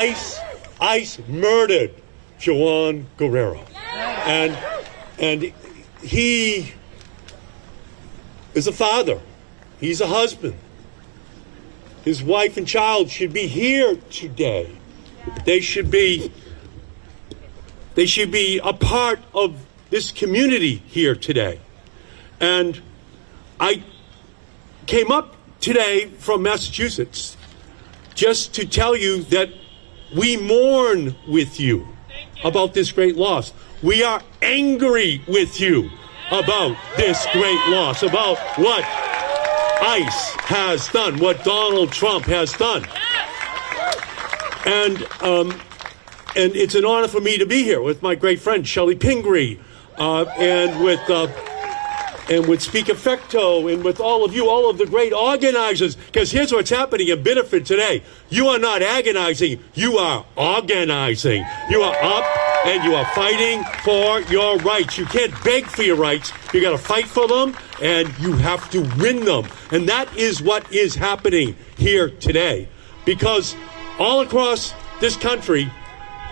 ICE murdered Juan Guerrero. And he is a father. He's a husband. His wife and child should be here today. They should be a part of this community here today. And I came up today from Massachusetts just to tell you that we mourn with you about this great loss. We are angry with you about this great loss, about what ICE has done, what Donald Trump has done. And it's an honor for me to be here with my great friend Shelley Pingree, and with Speaker Fecto, and with all of you, all of the great organizers. Because here's what's happening in Biddeford today. You are not agonizing, you are organizing. You are up and you are fighting for your rights. You can't beg for your rights. You got to fight for them, and you have to win them. And that is what is happening here today. Because all across this country,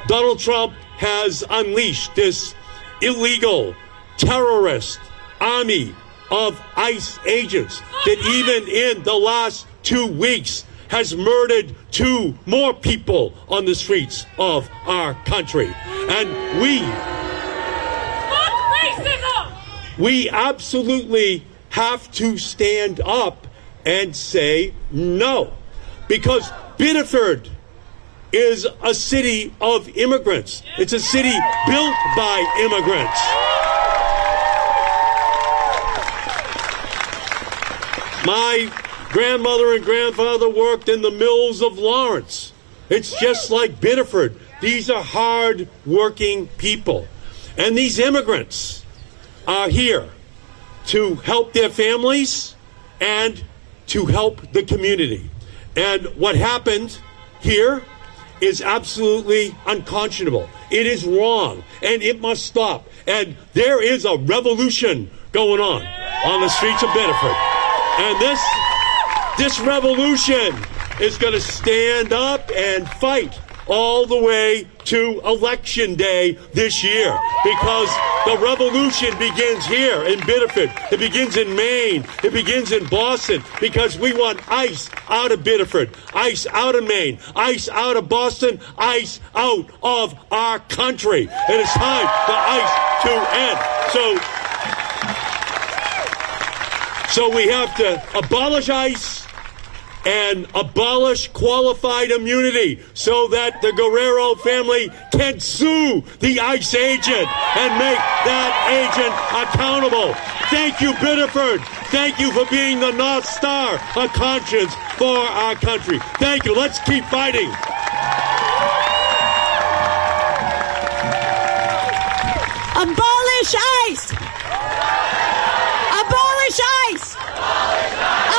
Donald Trump has unleashed this illegal terrorist army of ICE agents that even in the last 2 weeks has murdered 2 more people on the streets of our country. And we absolutely have to stand up and say no, because Biddeford is a city of immigrants. It's a city built by immigrants. My grandmother and grandfather worked in the mills of Lawrence. It's just like Biddeford. These are hard-working people. And these immigrants are here to help their families and to help the community. And what happened here is absolutely unconscionable. It is wrong, and it must stop. And there is a revolution going on the streets of Biddeford. And this revolution is going to stand up and fight all the way to Election Day this year, because the revolution begins here in Biddeford. It begins in Maine. It begins in Boston, because we want ICE out of Biddeford, ICE out of Maine, ICE out of Boston, ICE out of our country. It is time for ICE to end. So we have to abolish ICE and abolish qualified immunity so that the Guerrero family can sue the ICE agent and make that agent accountable. Thank you, Biddeford. Thank you for being the North Star of conscience for our country. Thank you. Let's keep fighting. Abolish ICE! Abolish ICE!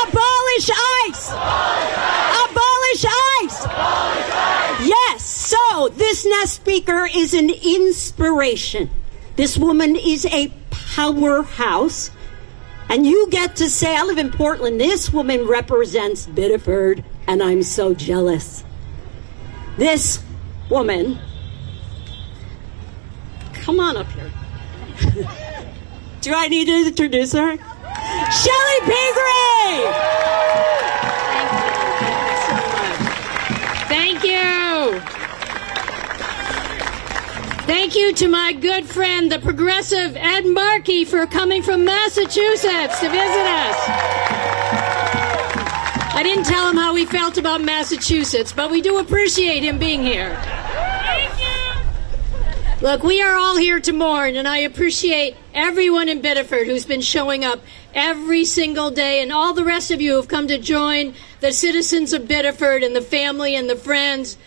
Abolish ICE! Abolish ICE! Yes, so this next speaker is an inspiration. This woman is a powerhouse. And you get to say, I live in Portland, this woman represents Biddeford, and I'm so jealous. This woman, come on up here. Do I need to introduce her? Shelley Pingree! Thank you. Thank you to my good friend, the progressive Ed Markey, for coming from Massachusetts to visit us. I didn't tell him how we felt about Massachusetts, but we do appreciate him being here. Thank you. Look, we are all here to mourn, and I appreciate everyone in Biddeford who's been showing up every single day, and all the rest of you who've come to join the citizens of Biddeford and the family and the friends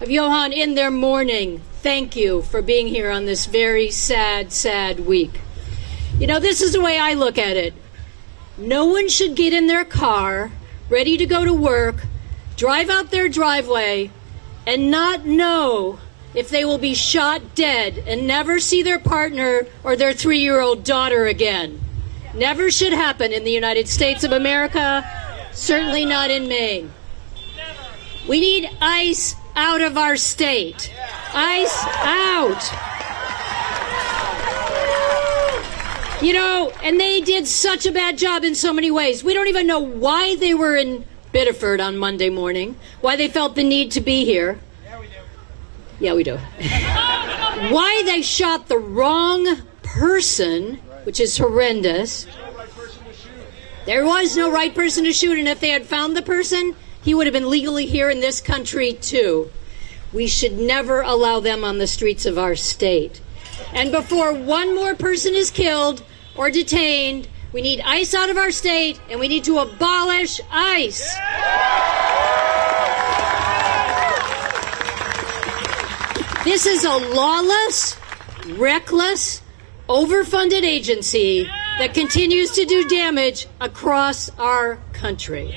of Johan in their mourning. Thank you for being here on this very sad, sad week. You know, this is the way I look at it. No one should get in their car, ready to go to work, drive out their driveway, and not know if they will be shot dead and never see their partner or their 3-year-old daughter again. Never should happen in the United States of America, certainly not in Maine. We need ICE out of our state. ICE out. You know, and they did such a bad job in so many ways. We don't even know why they were in Biddeford on Monday morning, why they felt the need to be here. Yeah, we do. Why they shot the wrong person, which is horrendous. There was no right person to shoot, and if they had found the person, he would have been legally here in this country too. We should never allow them on the streets of our state. And before one more person is killed or detained, we need ICE out of our state, and we need to abolish ICE. This is a lawless, reckless, overfunded agency that continues to do damage across our country.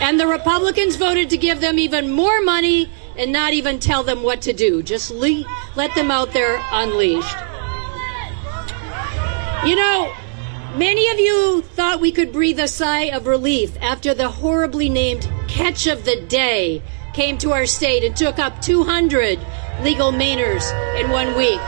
And the Republicans voted to give them even more money and not even tell them what to do. Just let them out there unleashed. You know, many of you thought we could breathe a sigh of relief after the horribly named catch of the day came to our state and took up 200 legal Mainers in 1 week.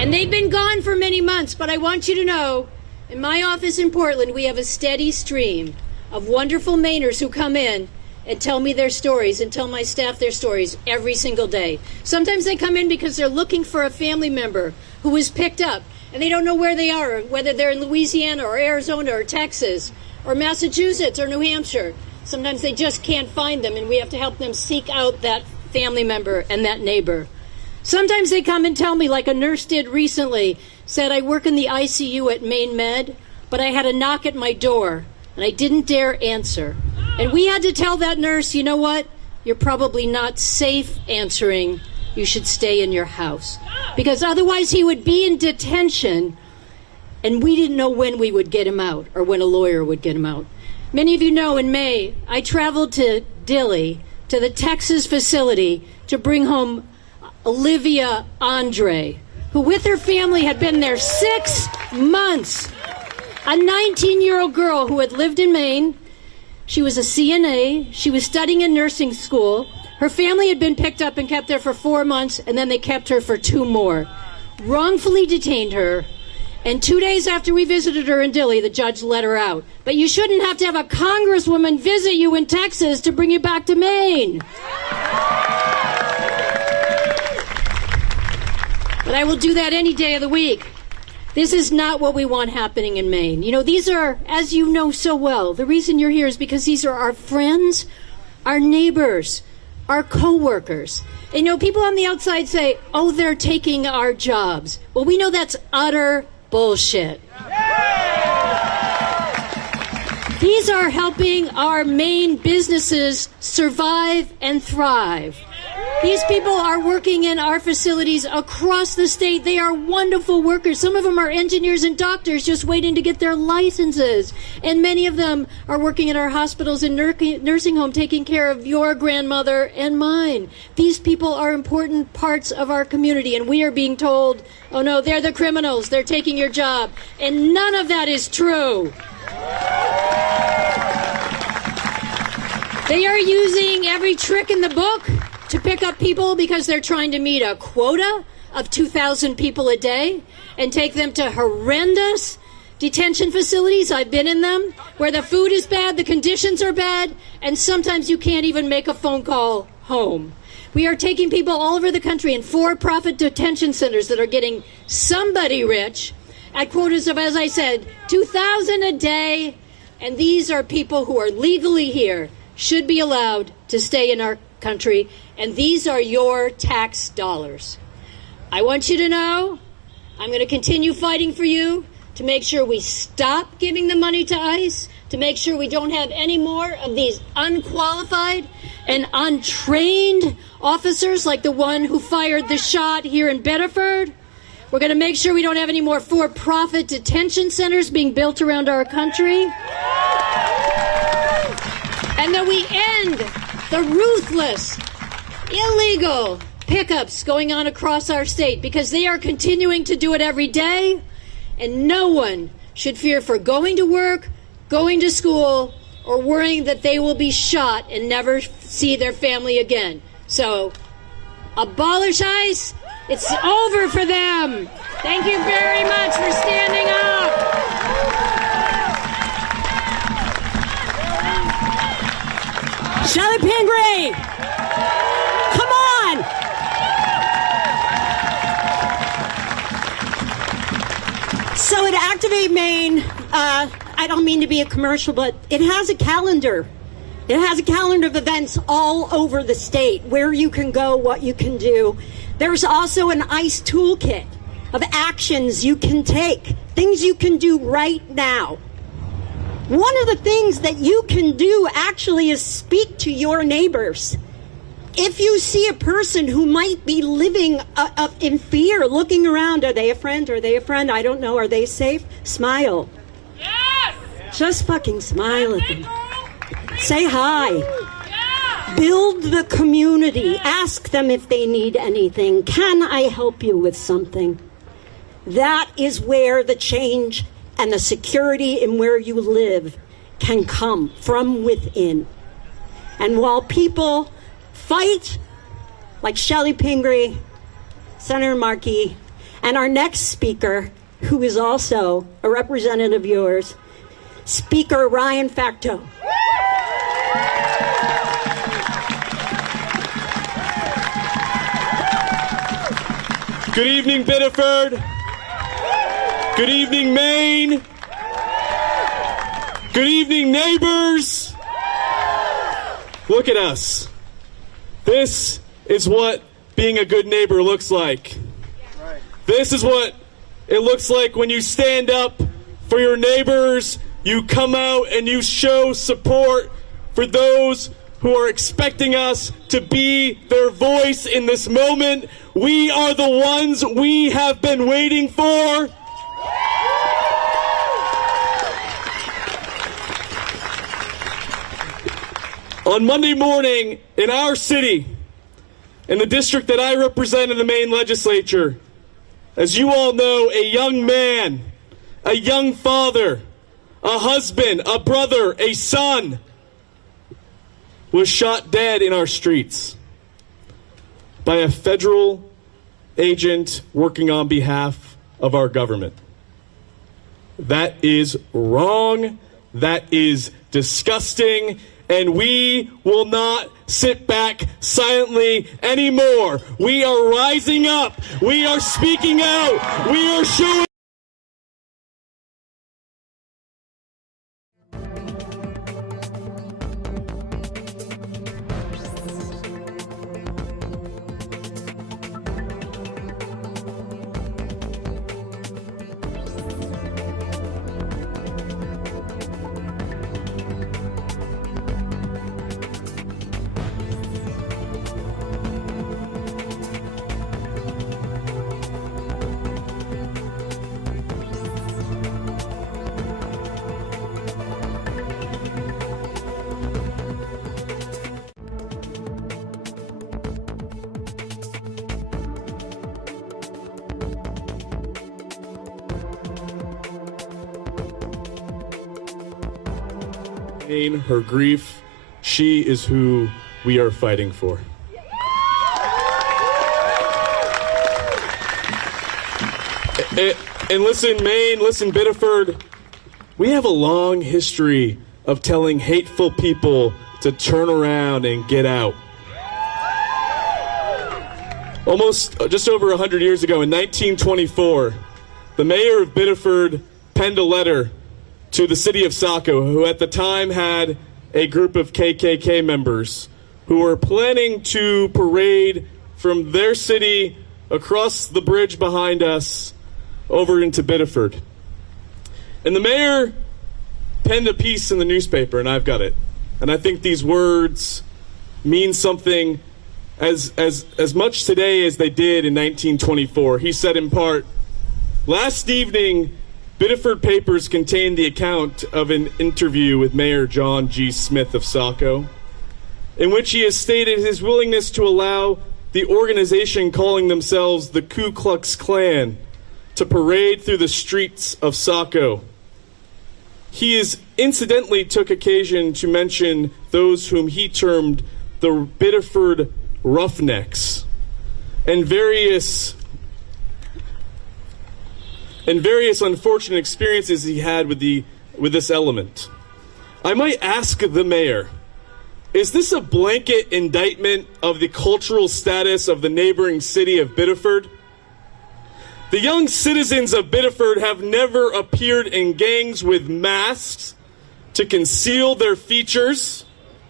And they've been gone for many months, but I want you to know, in my office in Portland, we have a steady stream of wonderful Mainers who come in and tell me their stories and tell my staff their stories every single day. Sometimes they come in because they're looking for a family member who was picked up, and they don't know where they are, whether they're in Louisiana or Arizona or Texas or Massachusetts or New Hampshire. Sometimes they just can't find them, and we have to help them seek out that family member and that neighbor. Sometimes they come and tell me, like a nurse did recently, said, I work in the ICU at Maine Med, but I had a knock at my door, and I didn't dare answer. And we had to tell that nurse, you know what? You're probably not safe answering. You should stay in your house. Because otherwise he would be in detention, and we didn't know when we would get him out or when a lawyer would get him out. Many of you know in May, I traveled to Dilley, to the Texas facility, to bring home Olivia Andre, who with her family had been there 6 months. A 19-year-old girl who had lived in Maine. She was a CNA. She was studying in nursing school. Her family had been picked up and kept there for 4 months, and then they kept her for 2 more. Wrongfully detained her, and 2 days after we visited her in Dilley, the judge let her out. But you shouldn't have to have a congresswoman visit you in Texas to bring you back to Maine. But I will do that any day of the week. This is not what we want happening in Maine. You know, these are, as you know so well, the reason you're here is because these are our friends, our neighbors, our co-workers. And, you know, people on the outside say, oh, they're taking our jobs. Well, we know that's utter bullshit. These are helping our Maine businesses survive and thrive. These people are working in our facilities across the state. They are wonderful workers. Some of them are engineers and doctors just waiting to get their licenses. And many of them are working in our hospitals and nursing home, taking care of your grandmother and mine. These people are important parts of our community, and we are being told, oh no, they're the criminals, they're taking your job. And none of that is true. They are using every trick in the book to pick up people because they're trying to meet a quota of 2,000 people a day and take them to horrendous detention facilities. I've been in them, where the food is bad, the conditions are bad, and sometimes you can't even make a phone call home. We are taking people all over the country in for-profit detention centers that are getting somebody rich at quotas of, as I said, 2,000 a day, and these are people who are legally here, should be allowed to stay in our country, and these are your tax dollars. I want you to know I'm going to continue fighting for you to make sure we stop giving the money to ICE, to make sure we don't have any more of these unqualified and untrained officers like the one who fired the shot here in Biddeford. We're going to make sure we don't have any more for-profit detention centers being built around our country. And that we end the ruthless, illegal pickups going on across our state, because they are continuing to do it every day, and no one should fear for going to work, going to school, or worrying that they will be shot and never see their family again. So, abolish ICE. It's over for them. Thank you very much for standing up. Shelley Pingree, come on. So at Activate Maine, I don't mean to be a commercial, but it has a calendar. It has a calendar of events all over the state, where you can go, what you can do. There's also an ICE toolkit of actions you can take, things you can do right now. One of the things that you can do actually is speak to your neighbors. If you see a person who might be living in fear, looking around, are they a friend? Are they a friend? I don't know. Are they safe? Smile. Yes! Just fucking smile at them. Say hi. Yeah! Build the community. Ask them if they need anything. Can I help you with something? That is where the change and the security in where you live can come from within. And while people fight, like Shelley Pingree, Senator Markey, and our next speaker, who is also a representative of yours, Speaker Ryan Facto. Good evening, Biddeford. Good evening, Maine. Good evening, neighbors. Look at us. This is what being a good neighbor looks like. This is what it looks like when you stand up for your neighbors, you come out and you show support for those who are expecting us to be their voice in this moment. We are the ones we have been waiting for. On Monday morning, in our city, in the district that I represent in the Maine legislature, as you all know, a young man, a young father, a husband, a brother, a son, was shot dead in our streets by a federal agent working on behalf of our government. That is wrong. That is disgusting. And we will not sit back silently anymore. We are rising up. We are speaking out. We are showing. Her grief, she is who we are fighting for. And listen, Maine, listen, Biddeford, we have a long history of telling hateful people to turn around and get out. Just over 100 years ago, in 1924, the mayor of Biddeford penned a letter to the city of Saco, who at the time had a group of KKK members who were planning to parade from their city across the bridge behind us over into Biddeford. And the mayor penned a piece in the newspaper, and I've got it. And I think these words mean something as much today as they did in 1924. He said in part, "Last evening, Biddeford papers contained the account of an interview with Mayor John G. Smith of Saco, in which he has stated his willingness to allow the organization calling themselves the Ku Klux Klan to parade through the streets of Saco. He incidentally took occasion to mention those whom he termed the Biddeford Roughnecks and various unfortunate experiences he had with this element. I might ask the mayor, is this a blanket indictment of the cultural status of the neighboring city of Biddeford? The young citizens of Biddeford have never appeared in gangs with masks to conceal their features.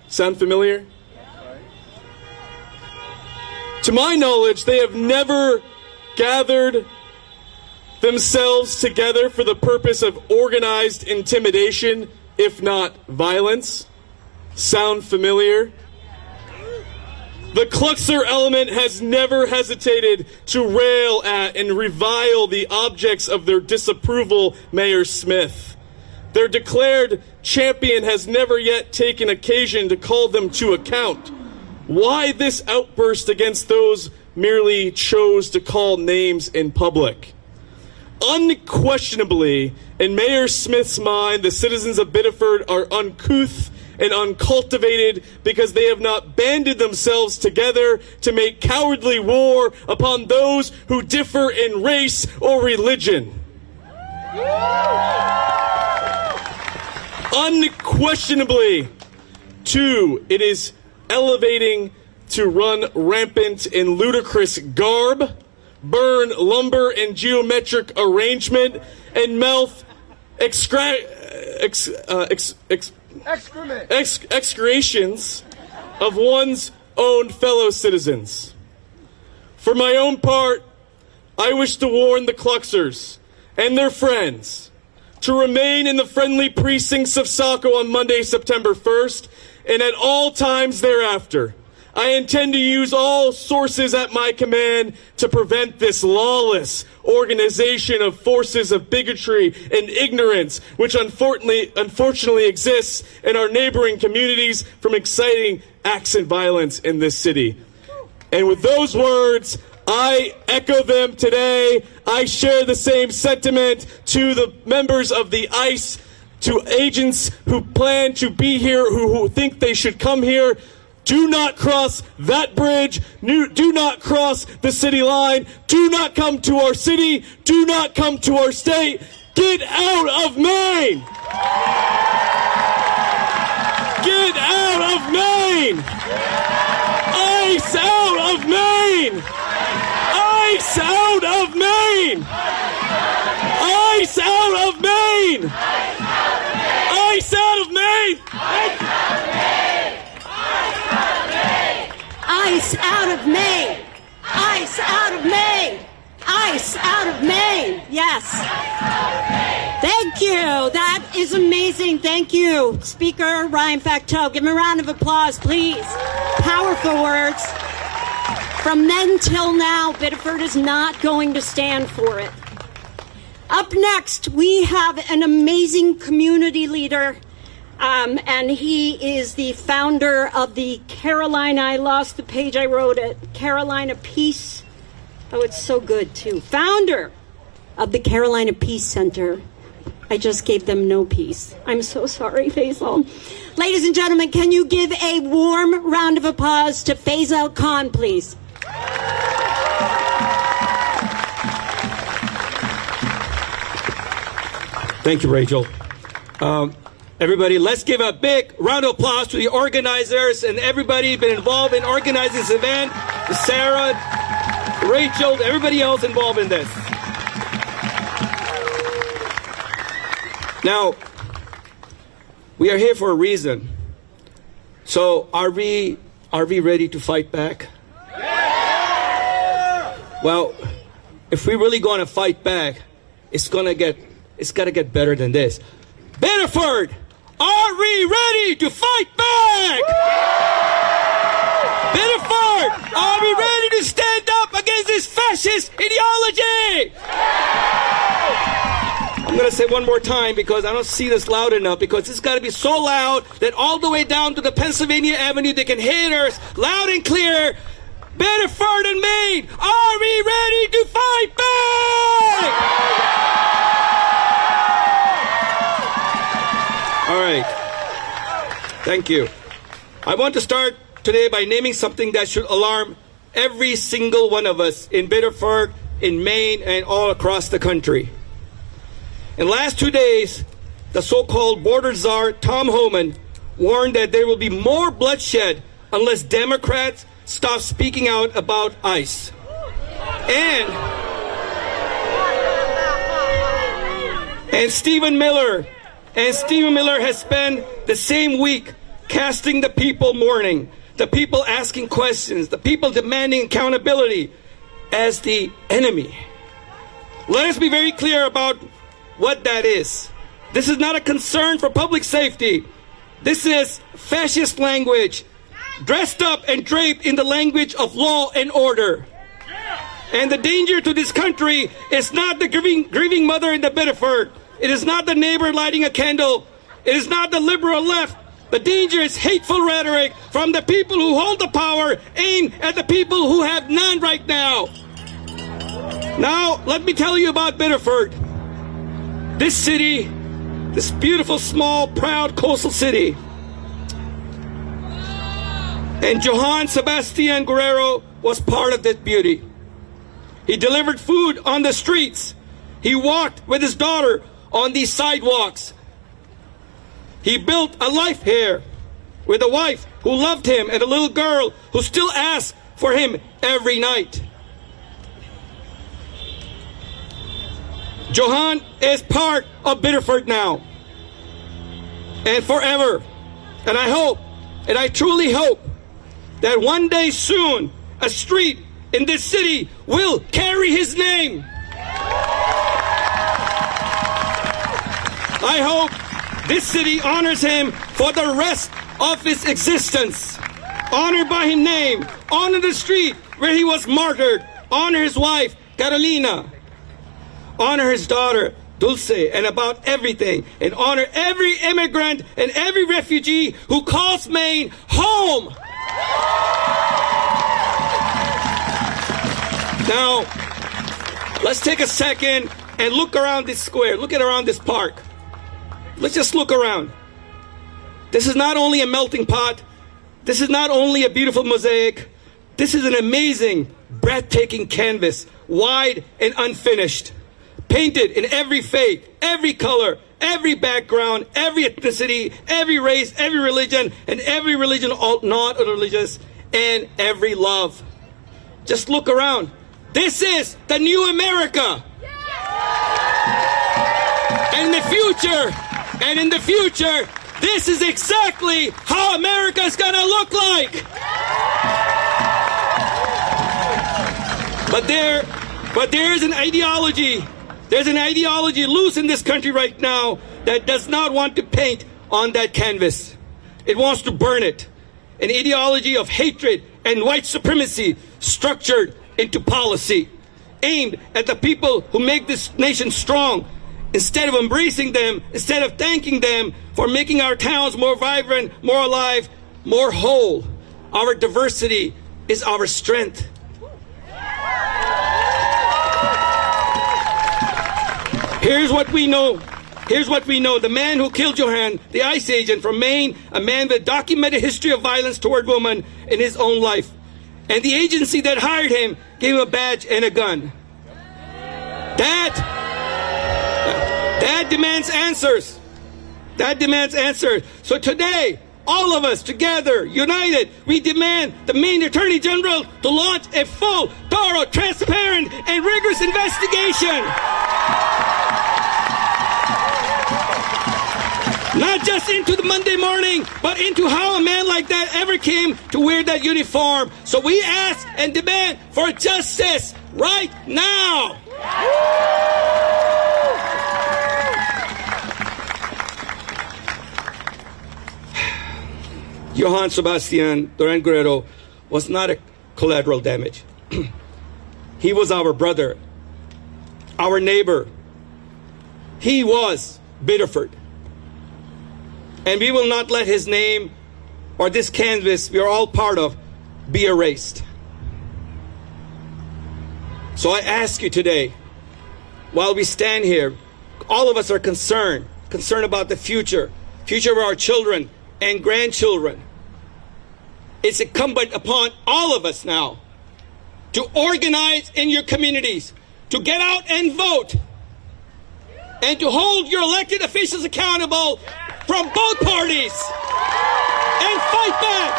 Sound familiar? To my knowledge, they have never gathered themselves together for the purpose of organized intimidation, if not violence. Sound familiar? The Kluxer element has never hesitated to rail at and revile the objects of their disapproval, Mayor Smith. Their declared champion has never yet taken occasion to call them to account. Why this outburst against those merely chose to call names in public? Unquestionably, in Mayor Smith's mind, the citizens of Biddeford are uncouth and uncultivated because they have not banded themselves together to make cowardly war upon those who differ in race or religion. Unquestionably, too, it is elevating to run rampant in ludicrous garb, burn lumber in geometric arrangement, and mouth excretions of one's own fellow citizens. For my own part, I wish to warn the Kluxers and their friends to remain in the friendly precincts of Saco on Monday, September 1st, and at all times thereafter. I intend to use all sources at my command to prevent this lawless organization of forces of bigotry and ignorance, which unfortunately exists in our neighboring communities, from exciting acts and violence in this city. And with those words, I echo them today. I share the same sentiment to the members of the ICE, to agents who plan to be here, who think they should come here. Do not cross that bridge. Do not cross the city line. Do not come to our city. Do not come to our state. Get out of Maine. Get out of Maine. ICE out of Maine. ICE out of Maine. ICE out of Maine. ICE out of Maine. ICE out of Maine! ICE out of Maine! ICE out of Maine! Yes. Thank you. That is amazing. Thank you, Speaker Ryan Facteau. Give him a round of applause, please. Powerful words. From then till now, Biddeford is not going to stand for it. Up next, we have an amazing community leader. And he is the founder of the Carolina, I lost the page I wrote it, Carolina Peace. Oh, it's so good, too. Founder of the Carolina Peace Center. I just gave them no peace. I'm so sorry, Faisal. Ladies and gentlemen, can you give a warm round of applause to Faisal Khan, please? Thank you, Rachel. Everybody, let's give a big round of applause to the organizers and everybody been involved in organizing this event. Sarah, Rachel, everybody else involved in this. Now, we are here for a reason. So, are we ready to fight back? Yeah! Well, if we really going to fight back, it's got to get better than this. Biddeford! Are we ready to fight back? Biddeford, are we ready to stand up against this fascist ideology? I'm going to say one more time because I don't see this loud enough, because it's got to be so loud that all the way down to the Pennsylvania Avenue they can hear us loud and clear. Biddeford and Maine, are we ready to fight back? All right. Thank you. I want to start today by naming something that should alarm every single one of us in Biddeford, in Maine, and all across the country. In the last 2 days, the so-called border czar, Tom Homan, warned that there will be more bloodshed unless Democrats stop speaking out about ICE. And Stephen Miller has spent the same week casting the people mourning, the people asking questions, the people demanding accountability as the enemy. Let us be very clear about what that is. This is not a concern for public safety. This is fascist language, dressed up and draped in the language of law and order. And the danger to this country is not the grieving mother in the Biddeford. It is not the neighbor lighting a candle. It is not the liberal left. The danger is hateful rhetoric from the people who hold the power, aimed at the people who have none right now. Now, let me tell you about Biddeford. This city, this beautiful, small, proud coastal city. And Johann Sebastian Guerrero was part of that beauty. He delivered food on the streets. He walked with his daughter on these sidewalks. He built a life here with a wife who loved him and a little girl who still asks for him every night. Johann is part of Biddeford now and forever. And I hope, and I truly hope, that one day soon a street in this city will carry his name. I hope this city honors him for the rest of his existence. Honor by his name, honor the street where he was martyred, honor his wife, Carolina, honor his daughter, Dulce, and about everything, and honor every immigrant and every refugee who calls Maine home. Now, let's take a second and look around this square, look at around this park. Let's just look around. This is not only a melting pot. This is not only a beautiful mosaic. This is an amazing, breathtaking canvas, wide and unfinished, painted in every faith, every color, every background, every ethnicity, every race, every religion, and every religion not religious, and every love. Just look around. This is the new America. And in the future, this is exactly how America is going to look like. But there is an ideology. There's an ideology loose in this country right now that does not want to paint on that canvas. It wants to burn it. An ideology of hatred and white supremacy structured into policy, aimed at the people who make this nation strong. Instead of embracing them, instead of thanking them for making our towns more vibrant, more alive, more whole. Our diversity is our strength. Here's what we know. Here's what we know. The man who killed Johann, the ICE agent from Maine, a man with a documented history of violence toward women in his own life. And the agency that hired him gave him a badge and a gun. That demands answers. That demands answers. So today, all of us together, united, we demand the Maine Attorney General to launch a full, thorough, transparent, and rigorous investigation. Not just into the Monday morning, but into how a man like that ever came to wear that uniform. So we ask and demand for justice right now. Johann Sebastian Duran Guerrero was not a collateral damage. He was our brother, our neighbor. He was Biddeford. And we will not let his name or this canvas we are all part of be erased. So I ask you today, while we stand here, all of us are concerned about the future of our children and grandchildren. it's incumbent upon all of us now to organize in your communities, to get out and vote, and to hold your elected officials accountable from both parties and fight back.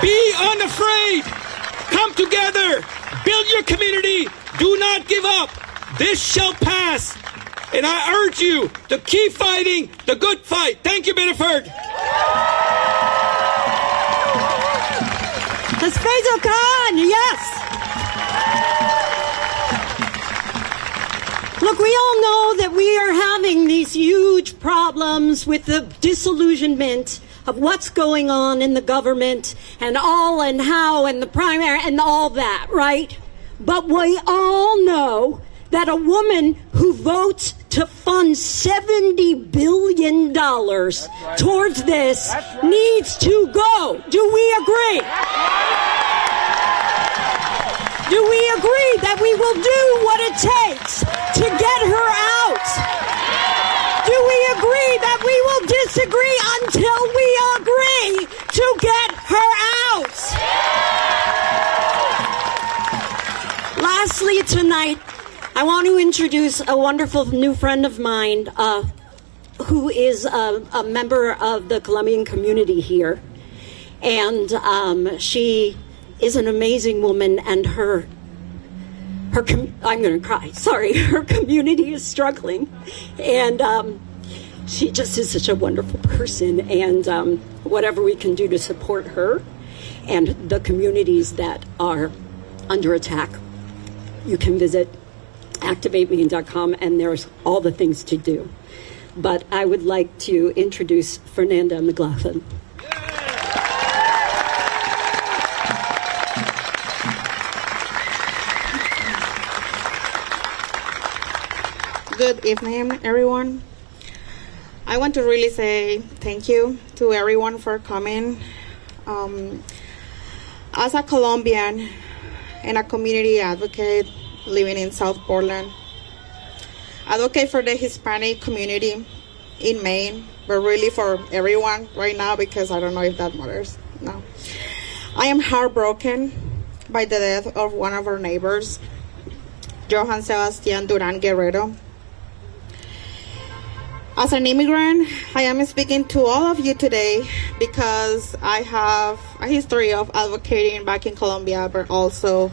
Be unafraid. Come together. Build your community. Do not give up. This shall pass. And I urge you to keep fighting the good fight. Thank you, Biddeford. Yes. Look, we all know that we are having these huge problems with the disillusionment of what's going on in the government and all and how and the primary and all that, right? But we all know that a woman who votes to fund $70 billion towards this needs to go. Do we agree? Do we agree that we will do what it takes to get her out? Do we agree that we will disagree until we agree to get her out? Lastly, tonight, I want to introduce a wonderful new friend of mine who is a member of the Colombian community here. And she is an amazing woman, and her I'm going to cry, sorry, her community is struggling. And she just is such a wonderful person, and whatever we can do to support her and the communities that are under attack, you can visit activatemeeting.com, and there's all the things to do. But I would like to introduce Fernanda McLaughlin. Good evening, everyone. I want to really say thank you to everyone for coming. As a Colombian and a community advocate living in South Portland, advocate for the Hispanic community in Maine, but really for everyone right now, because I don't know if that matters. No. I am heartbroken by the death of one of our neighbors, Johan Sebastian Duran Guerrero. As an immigrant, I am speaking to all of you today because I have a history of advocating back in Colombia, but also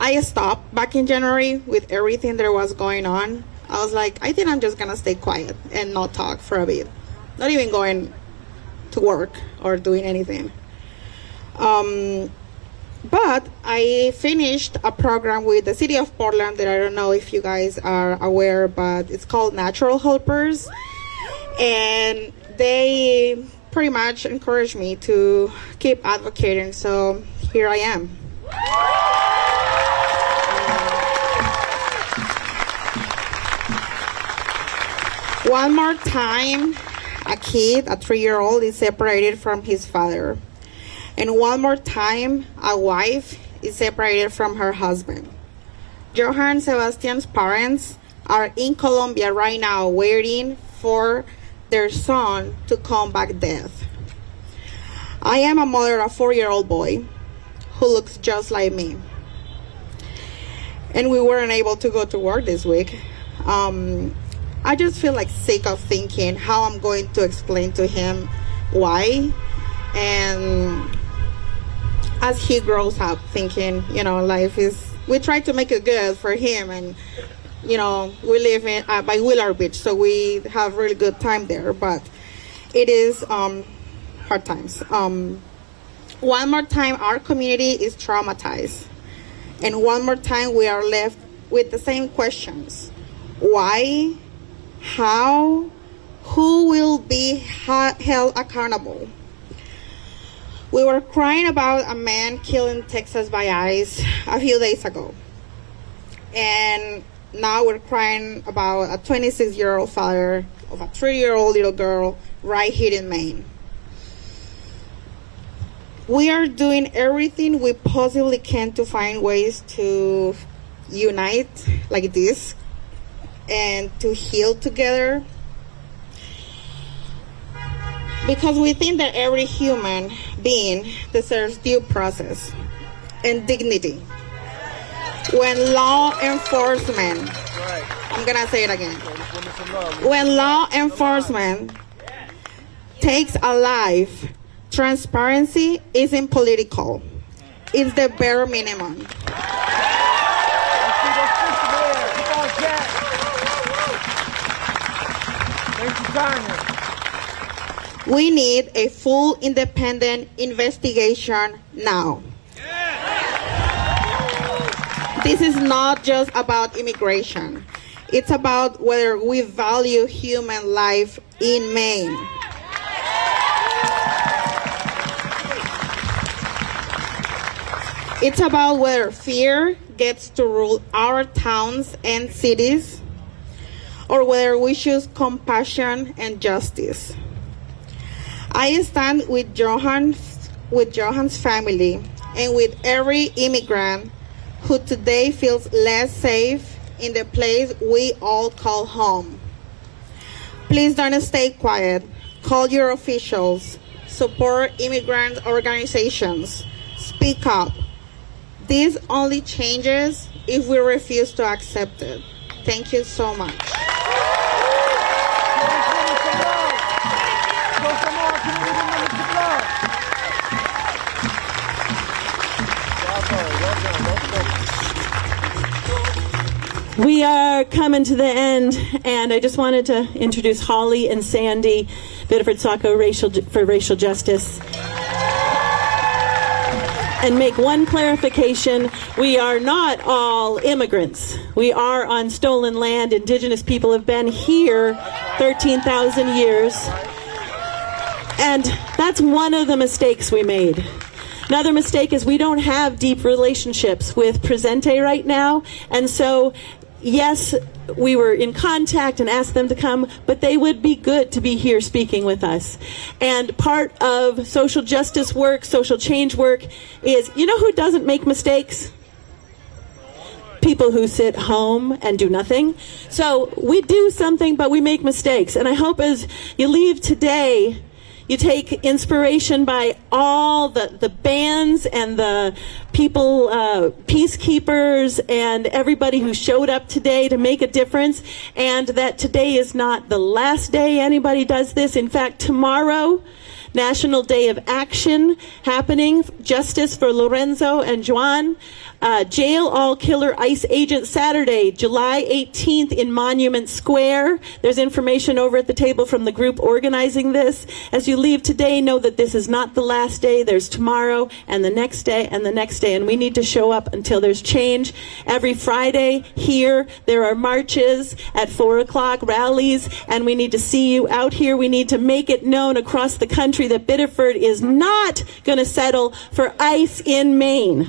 I stopped back in January with everything that was going on. I was like, I think I'm just gonna stay quiet and not talk for a bit, not even going to work or doing anything. But I finished a program with the city of Portland that I don't know if you guys are aware, but it's called Natural Helpers. And they pretty much encouraged me to keep advocating, so here I am. One more time, a kid, a 3-year-old, is separated from his father. And one more time, a wife is separated from her husband. Johan Sebastian's parents are in Colombia right now waiting for their son to come back death. I am a mother of a 4-year-old boy who looks just like me. And we weren't able to go to work this week. I just feel like sick of thinking how I'm going to explain to him why. And as he grows up thinking, you know, life is, we try to make it good for him, and, you know, we live in by Willow Beach, so we have really good time there, but it is hard times. One more time, our community is traumatized, and one more time we are left with the same questions. Why? How? Who will be held accountable? We were crying about a man killed in Texas by ICE a few days ago. And now we're crying about a 26-year-old father of a 3-year-old little girl right here in Maine. We are doing everything we possibly can to find ways to unite like this and to heal together. Because we think that every human being deserves due process and dignity. When law enforcement, I'm gonna say it again. When law enforcement takes a life, transparency isn't political. It's the bare minimum. We need a full independent investigation now. This is not just about immigration. It's about whether we value human life in Maine. It's about whether fear gets to rule our towns and cities, or whether we choose compassion and justice. I stand with Johan's family and with every immigrant who today feels less safe in the place we all call home. Please don't stay quiet. Call your officials. Support immigrant organizations. Speak up. This only changes if we refuse to accept it. Thank you so much. We are coming to the end, and I just wanted to introduce Holly and Sandy, Biddeford Saco for Racial Justice, and make one clarification. We are not all immigrants. We are on stolen land. Indigenous people have been here 13,000 years, and that's one of the mistakes we made. Another mistake is we don't have deep relationships with Presente right now, and so yes, we were in contact and asked them to come, but they would be good to be here speaking with us. And part of social justice work, social change work is, you know who doesn't make mistakes? People who sit home and do nothing. So we do something, but we make mistakes. And I hope as you leave today, you take inspiration by all the bands and the people, peacekeepers, and everybody who showed up today to make a difference, and that today is not the last day anybody does this. In fact, tomorrow, National Day of Action happening, Justice for Lorenzo and Juan. Jail all killer ICE agent Saturday, July 18th in Monument Square. There's information over at the table from the group organizing this. As you leave today, know that this is not the last day. There's tomorrow and the next day and the next day, and we need to show up until there's change. Every Friday here, there are marches at 4 o'clock, rallies, and we need to see you out here. We need to make it known across the country that Biddeford is not going to settle for ICE in Maine.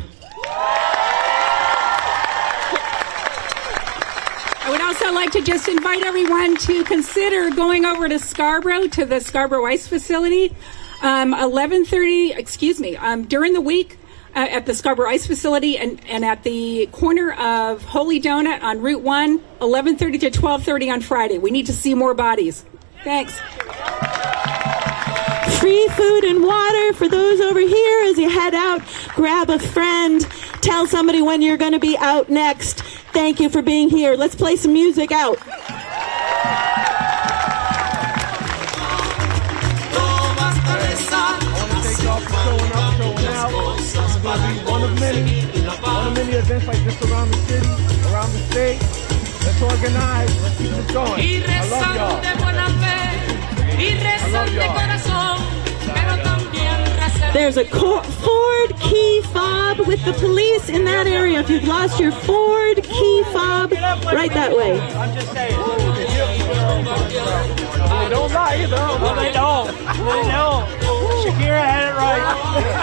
I would also like to just invite everyone to consider going over to Scarborough, to the Scarborough ICE facility, 11:30, during the week at the Scarborough ICE facility and at the corner of Holy Donut on Route 1, 11:30 to 12:30 on Friday. We need to see more bodies. Thanks. Free food and water for those over here as you head out. Grab a friend. Tell somebody when you're going to be out next. Thank you for being here. Let's play some music out. I want to thank y'all for showing up, showing out. This is going to be one of many events like this around the city, around the state. Let's organize. Let's keep this going. I love y'all. I love y'all. There's a Ford key fob with the police in that area. If you've lost your Ford key fob, right that way. I'm just saying. They don't lie, though. No, they don't. They don't. Shakira had it right.